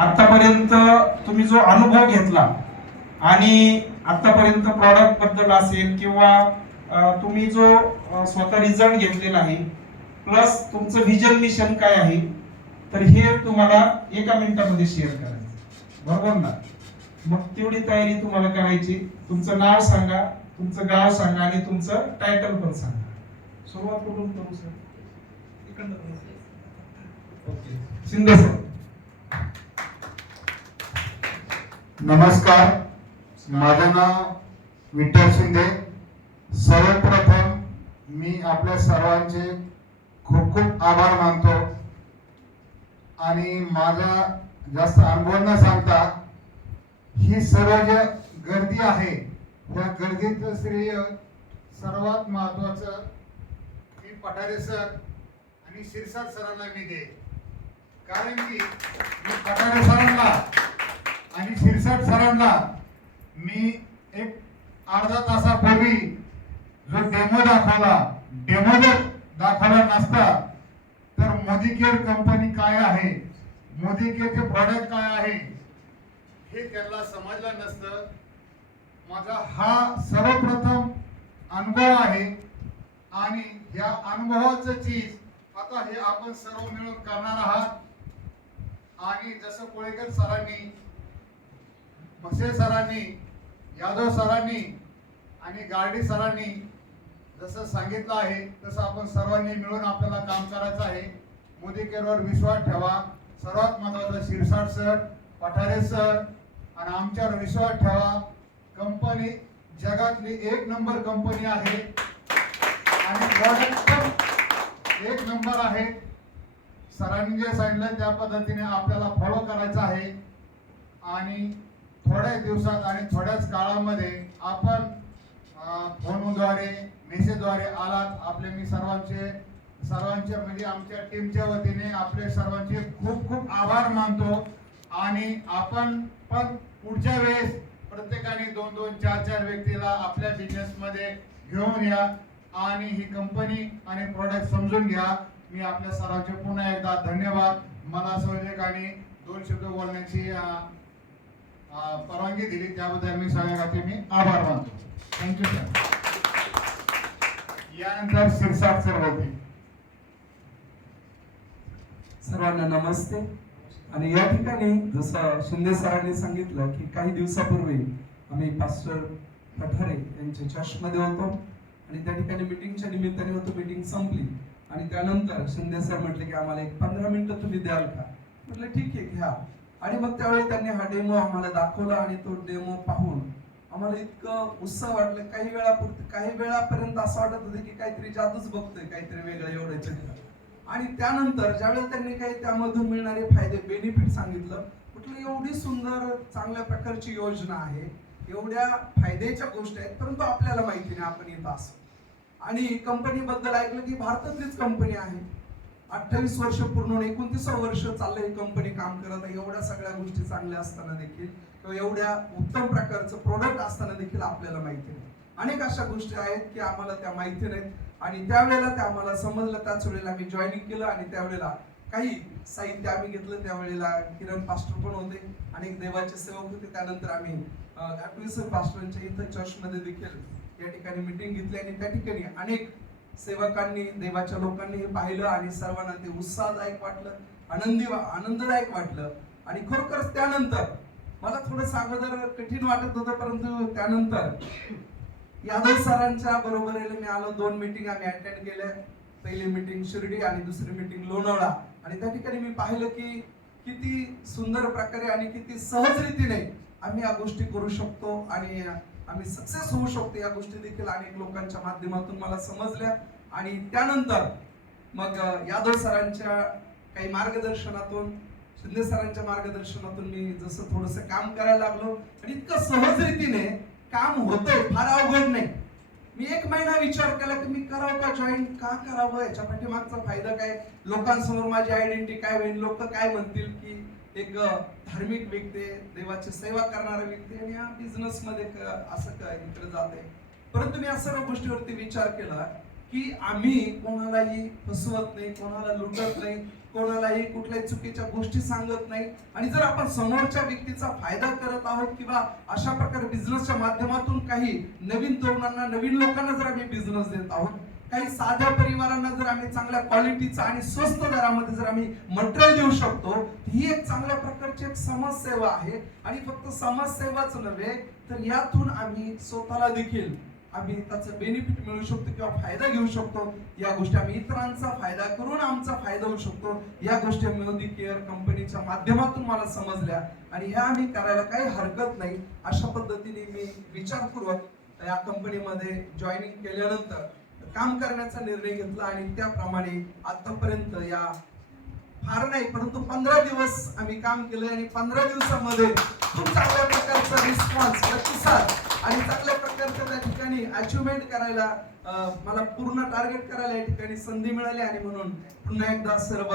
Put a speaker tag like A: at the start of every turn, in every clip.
A: आतापर्यंत तुम्ही जो अनुभव घेतला आणि आतापर्यंत प्रॉडक्टबद्दल असेल किंवा तुम्ही जो स्वतः रिझल्ट घेतलेला आहे प्लस तुमचं विजन मिशन काय आहे तर हे तुम्हाला एका मिनिटामध्ये शेअर करायचं. बरोबर ना? मग तेवढी तयारी तुम्हाला करायची. तुमचं नाव सांगा तुमचं गाव सांगा आणि तुमचं टायटल पण सांगा. सुरुवात कुठून करू सर ओके. शिंदे सर
B: नमस्कार. माझं नाव विठ्ठल शिंदे. सर्वप्रथम मी आपल्या सर्वांचे खूप खूप आभार मानतो. आणि माझा जास्त अनुभव न सांगता ही सर्व जे गर्दी आहे त्या गर्दीचं श्रेय सर्वात महत्वाचं मी पठारे सर आणि शिरसाट सरांना मी दे कारण की मी पठारे सरांना आणि शिरसाट सरांना मी एक अर्धा तासापूर्वी जो डेमो दाखवला डेमो जर दाखवला नसता तर मोदी केअर कंपनी काय आहे? मोदी केअरचे प्रॉडक्ट काय आहे? हे त्यांना समजलं नसतं. माझा हा सर्वप्रथम अनुभव आहे. आणि या अनुभवाचं चीज आता हे आपण सर्व मिळून करणार आहात. आणि जसं कोळेकर सरांनी मसे सरांनी यादव सरांनी आणि गार्डी सरांनी जसं सांगितलं आहे तसं आपण सर्वांनी मिळून आपल्याला काम करायचं आहे. मोदी केअरवर विश्वास ठेवा. सर्वात महत्वाचं शिरसाट सर पठारे सर आणि आमच्यावर विश्वास ठेवा. कंपनी जगातली एक नंबर कंपनी आहे. आणि प्रॉडक्ट एक नंबर आहे. सरांनी जे सांगितलं त्या पद्धतीने आपल्याला फॉलो करायचं आहे. आणि थोड्या दिवसात आणि थोड्याच काळामध्ये आपण फोनद्वारे मेसेजद्वारे आलात. आपले मी सर्वांचे सर्वांचे म्हणजे आमच्या टीमच्या वतीने आपले सर्वांचे खूप खूप आभार मानतो. आणि आपण पण पुढच्या वेळेस प्रत्येकाने दोन दोन चार चार व्यक्तीला आपल्या बिझनेसमध्ये घेऊन या आणि ही कंपनी आणि प्रोडक्ट समजून घ्या. मी आपल्या सर्वांचे पुन्हा एकदा धन्यवाद. मला संयोजकांनी दोन शब्द बोलण्याची परवानगी दिली. त्याबद्दल मी सगळ्यांचे मी आभार मानतो. थँक्यू सर यानंतर शिरसाट सर होते
C: सर्वांना नमस्ते. आणि या ठिकाणी जसं शिंदे सरांनी सांगितलं की काही दिवसापूर्वी आम्ही पास्टर पठारे यांच्या चर्चमध्ये होतो. आणि त्या ठिकाणी मिटिंगच्या निमित्ताने होतो. मिटिंग संपली. आणि त्यानंतर शिंदे सर म्हटले की आम्हाला एक पंधरा मिनिटं तुम्ही द्याल का? म्हटलं ठीक आहे घ्या. आणि मग त्यावेळी त्यांनी हा डेमो आम्हाला दाखवला आणि तो डेमो पाहून आम्हाला इतकं उत्साह वाटलं. काही वेळापुरते काही वेळापर्यंत असं वाटत होतं की काहीतरी जादूच बघतोय काहीतरी वेगळं एवढं चित्र आणि त्यानंतर ज्यावेळेस त्यांनी काही त्यामधून मिळणारे फायदे बेनिफिट सांगितलं म्हटलं एवढी सुंदर चांगल्या प्रकारची योजना आहे. एवढ्या फायद्याच्या गोष्टी आहेत परंतु आपल्याला माहिती नाही आपण इथं असं. आणि कंपनी बद्दल ऐकलं की भारतातलीच कंपनी आहे. अठ्ठावीस वर्ष पूर्ण होऊन एकोणतीसावं वर्ष चाललंय ही कंपनी काम करत. आहे एवढ्या सगळ्या गोष्टी चांगल्या असताना देखील किंवा एवढ्या उत्तम प्रकारचं प्रोडक्ट असताना देखील आपल्याला माहिती नाही. अनेक अशा गोष्टी आहेत की आम्हाला त्या माहिती नाहीत. आणि त्यावेळेला त्या आम्हाला समजलं. त्याच वेळेला आम्ही जॉईनिंग केलं आणि त्यावेळेला काही साहित्य आम्ही घेतलं. त्यावेळेला किरण पास्टर पण होते. अनेक देवाचे सेवक होते. त्यानंतर आम्ही ऍटविसर पास्टरांच्या इथं चर्चमध्ये देखील या ठिकाणी मिटिंग घेतली आणि त्या ठिकाणी अनेक सेवकांनी देवाच्या लोकांनी हे पाहिलं आणि सर्वांना ते उत्साहदायक वाटलं आनंदी आनंददायक वाटलं. आणि खरोखरच त्यानंतर मला थोडं अगोदर कठीण वाटत होतं परंतु त्यानंतर यादव सरांच्या बरोबरीला मी आलो. दोन मिटिंग आम्ही अटेंड केल्या. पहिली मिटिंग शिर्डी आणि दुसरी मिटिंग लोणावळा. आणि त्या ठिकाणी मी पाहिलं की किती सुंदर प्रकारे आणि किती सहज रीतीने आम्ही या गोष्टी करू शकतो. आणि आम्ही सक्सेस होऊ शकतो या गोष्टी देखील अनेक लोकांच्या माध्यमातून मला समजल्या. आणि त्यानंतर मग यादव सरांच्या काही मार्गदर्शनातून शिंदे सरांच्या मार्गदर्शनातून मी जसं थोडस काम करायला लागलो. आणि इतकं सहज रीतीने काम होतंय फार अवघड नाही. मी एक महिना विचार केला की मी करावं का जॉईन का करावं? याच्या पाठीमागचा फायदा काय? लोकांसमोर माझी आयडेंटिटी काय होईल? लोक काय म्हणतील की एक धार्मिक व्यक्ती देवाची सेवा करणारा व्यक्ती आणि या बिझनेस मध्ये असं काय इकडे जाते परंतु मी या सर्व गोष्टीवरती विचार केला की आम्ही कोणालाही फसवत नाही कोणाला लुटत नाही कोणालाही कुठल्याही चुकीच्या गोष्टी सांगत नाही. आणि जर आपण समोरच्या व्यक्तीचा फायदा करत आहोत किंवा अशा प्रकारे बिझनेसच्या माध्यमातून काही नवीन तरुणांना नवीन लोकांना जर आम्ही बिझनेस देत आहोत काही साध्या परिवारांना जर आम्ही चांगल्या क्वालिटीचा आणि स्वस्त दरामध्ये जर आम्ही मटेरियल देऊ शकतो ही एक चांगल्या प्रकारची एक समाजसेवा आहे. आणि फक्त समाजसेवाच नव्हे तर यातून आम्ही स्वतःला देखील आम्ही त्याचं बेनिफिट मिळू शकतो किंवा फायदा घेऊ शकतो. या गोष्टी आम्ही इतरांचा फायदा करून आमचा फायदा होऊ शकतो. या गोष्टी मोदी केअर कंपनीच्या माध्यमातून मला समजल्या. आणि ह्या आम्ही करायला काही हरकत नाही. अशा पद्धतीने मी विचारपूर्वक या कंपनीमध्ये जॉईनिंग केल्यानंतर काम करण्याचा निर्णय घेतला आणि त्याप्रमाणे आतापर्यंत या फार नाही परंतु पंधरा दिवस आम्ही काम केलं आणि पंधरा दिवसामध्ये खूप चांगल्या प्रकारचा रिस्पॉन्स प्रतिसाद आणि चांगल्या प्रकारच्या त्या ठिकाणी अचिव्हमेंट करायला मला पूर्ण टार्गेट करायला या ठिकाणी संधी मिळाली आणि म्हणून पुन्हा एकदा सर्व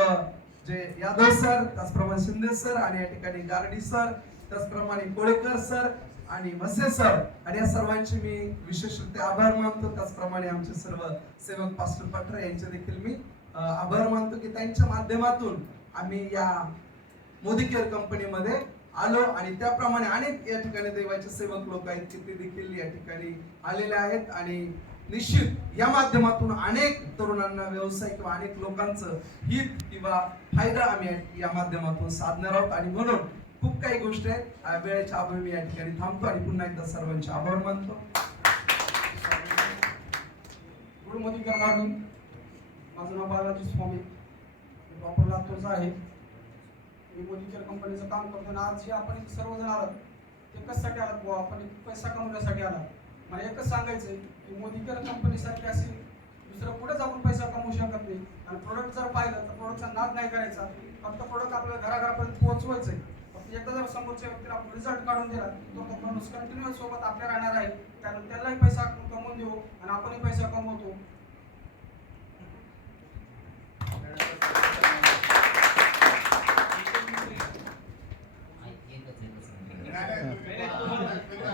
C: जे यादव सर त्याचप्रमाणे शिंदे सर आणि या ठिकाणी गारडी सर त्याचप्रमाणे कोळेकर सर आणि मसे सर आणि या सर्वांचे मी विशेषरित्या आभार मानतो. त्याचप्रमाणे आमचे सर्व सेवक पास्टर पठारे यांचे देखील मी आभार मानतो की त्यांच्या माध्यमातून आम्ही या मोदी केअर कंपनीमध्ये आलो आणि त्याप्रमाणे अनेक या ठिकाणी देवाचे सेवक लोक आहेत की ते देखील या ठिकाणी आलेले आहेत. आणि निश्चित या माध्यमातून अनेक तरुणांना व्यवसाय किंवा अनेक लोकांचं हित किंवा फायदा आम्ही या- या माध्यमातून साधणार आहोत. आणि म्हणून खूप काही गोष्टी आहेत. वेळेच्या अभावी मी या ठिकाणी थांबतो आणि पुन्हा एकदा सर्वांचे आभार मानतो.
D: गुड मॉर्निंग माझं नाव बालाजी स्वामी. मी प्रॉपर लातूरचा आहे. मी मोदी केअर कंपनीचं काम करतो आणि आज जे आपण सर्वजण आलात. ते कशासाठी आलात बुवा? आपण एक पैसा कमवण्यासाठी आला मला एकच सांगायचं आहे की मोदी केअर कंपनीसारखी अशी दुसरं कुठेच आपण पैसा कमवू शकत नाही. आणि प्रोडक्ट जर पाहिलं तर प्रोडक्टचा नाद नाही करायचा. फक्त प्रोडक्ट आपल्याला घराघरापर्यंत पोहोचवायचं आहे एकदा जर समोरच्या व्यक्तीला आपण रिझल्ट काढून दिला तो तो माणूस कंटिन्यू सोबत आपल्या राहणार आहे. त्यानंतर त्यालाही पैसा कमवून देऊ आणि आपणही पैसा कमवतो.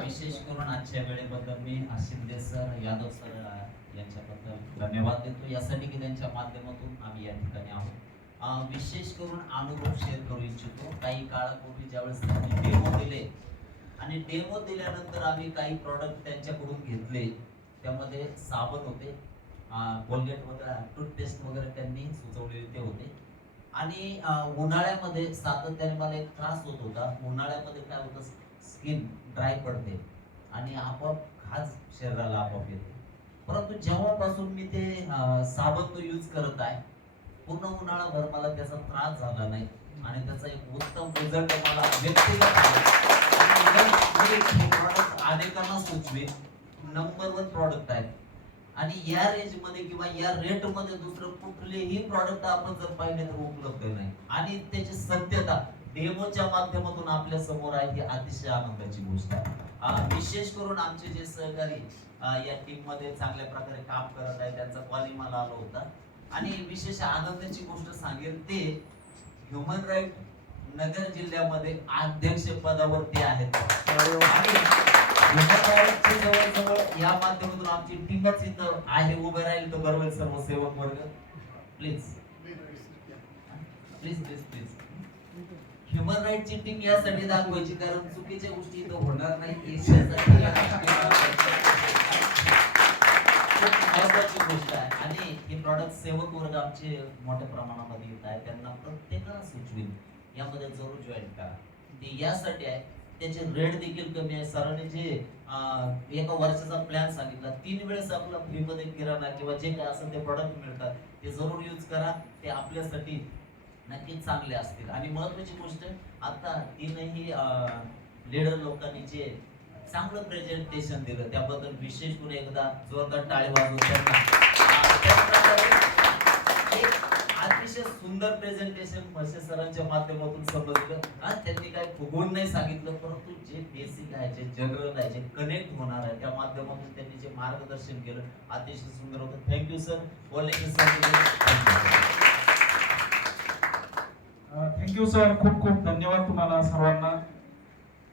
E: विशेष करून आजच्या वेळेबद्दल मी शिंदे सर यादव सर यांच्याबद्दल धन्यवाद देतो. यासाठी की त्यांच्या माध्यमातून आम्ही या ठिकाणी आहोत. विशेष करून अनुभव शेअर करू इच्छितो. काही काळापूर्वी ज्यावेळेस त्यांनी डेमो दिले आणि डेमो दिल्यानंतर आम्ही काही प्रॉडक्ट त्यांच्याकडून घेतले. त्यामध्ये साबण होते कोलगेट वगैरे टूथपेस्ट वगैरे त्यांनी सुचवलेले ते होते. आणि उन्हाळ्यामध्ये सातत्याने मला एक त्रास होत होता. उन्हाळ्यामध्ये काय होतं स्किन ड्राय पडते आणि आपोआप खास शरीराला आपोआप येते. परंतु जेव्हापासून मी ते साबण तो यूज करत आहे पूर्ण उन्हाळाभर मला त्याचा त्रास झाला नाही. आणि त्याचा एक उत्तम रिझल्ट मला व्यक्तिगत अनेकांना सुचवे नंबर वन प्रॉडक्ट आहे. आणि या रेंजमध्ये किंवा या रेटमध्ये दुसरं कुठलेही प्रॉडक्ट आपण जर पाहिले तर उपलब्ध नाही. आणि त्याची सत्यता डेमोच्या माध्यमातून आपल्यासमोर आहे ही अतिशय आनंदाची गोष्ट आहे. विशेष करून आमचे जे सहकारी या टीममध्ये चांगल्या प्रकारे काम करत आहे त्यांचा कॉलिंग मला आला होता. आणि विशेष आनंदाची गोष्ट सांगेल ते ह्युमन राईट नगर जिल्ह्यामध्ये अध्यक्ष पदावरती आहेत. जवळजवळ या माध्यमातून आमची टीमच इथं आहे उभे राहील तर बरोबर सर्व सेवक वर्ग please please please please human राईटची team यासाठी दाखवायची कारण चुकीच्या गोष्टी इथं होणार नाही. खूप महत्वाची गोष्ट आहे. आणि हे प्रॉडक्ट सेवक वर्ग आमचे मोठ्या प्रमाणामध्ये येत आहे त्यांना प्रत्येकाला सुचवीन. यामध्ये जरूर जॉईन करा. ते यासाठी आहे. त्याचे रेट देखील कमी आहे. सरांनी जे एका वर्षाचा प्लॅन सांगितला तीन वेळेस आपला फ्रीमध्ये किराणा किंवा जे काय असेल ते प्रॉडक्ट मिळतात ते जरूर यूज करा. ते आपल्यासाठी नक्कीच चांगले असतील. आणि महत्वाची गोष्ट आता तीनही लीडर लोकांनी जे चांगलं प्रेझेंटेशन दिलं. त्याबद्दल विशेष करून एकदा जोरदार टाळी वाजवून त्यांना. अतिशय सुंदर प्रेझेंटेशन म्हसे सरांच्या माध्यमातून समजलं आणि त्यांनी काय फुगवून नाही सांगितलं परंतु जे बेसिक आहे जे जनरल आहे जे कनेक्ट होणार आहे त्या माध्यमातून त्यांनी जे मार्गदर्शन केलं अतिशय सुंदर होतं. थँक्यू सर बोलले
A: थँक्यू सर खूप खूप धन्यवाद तुम्हाला सर्वांना.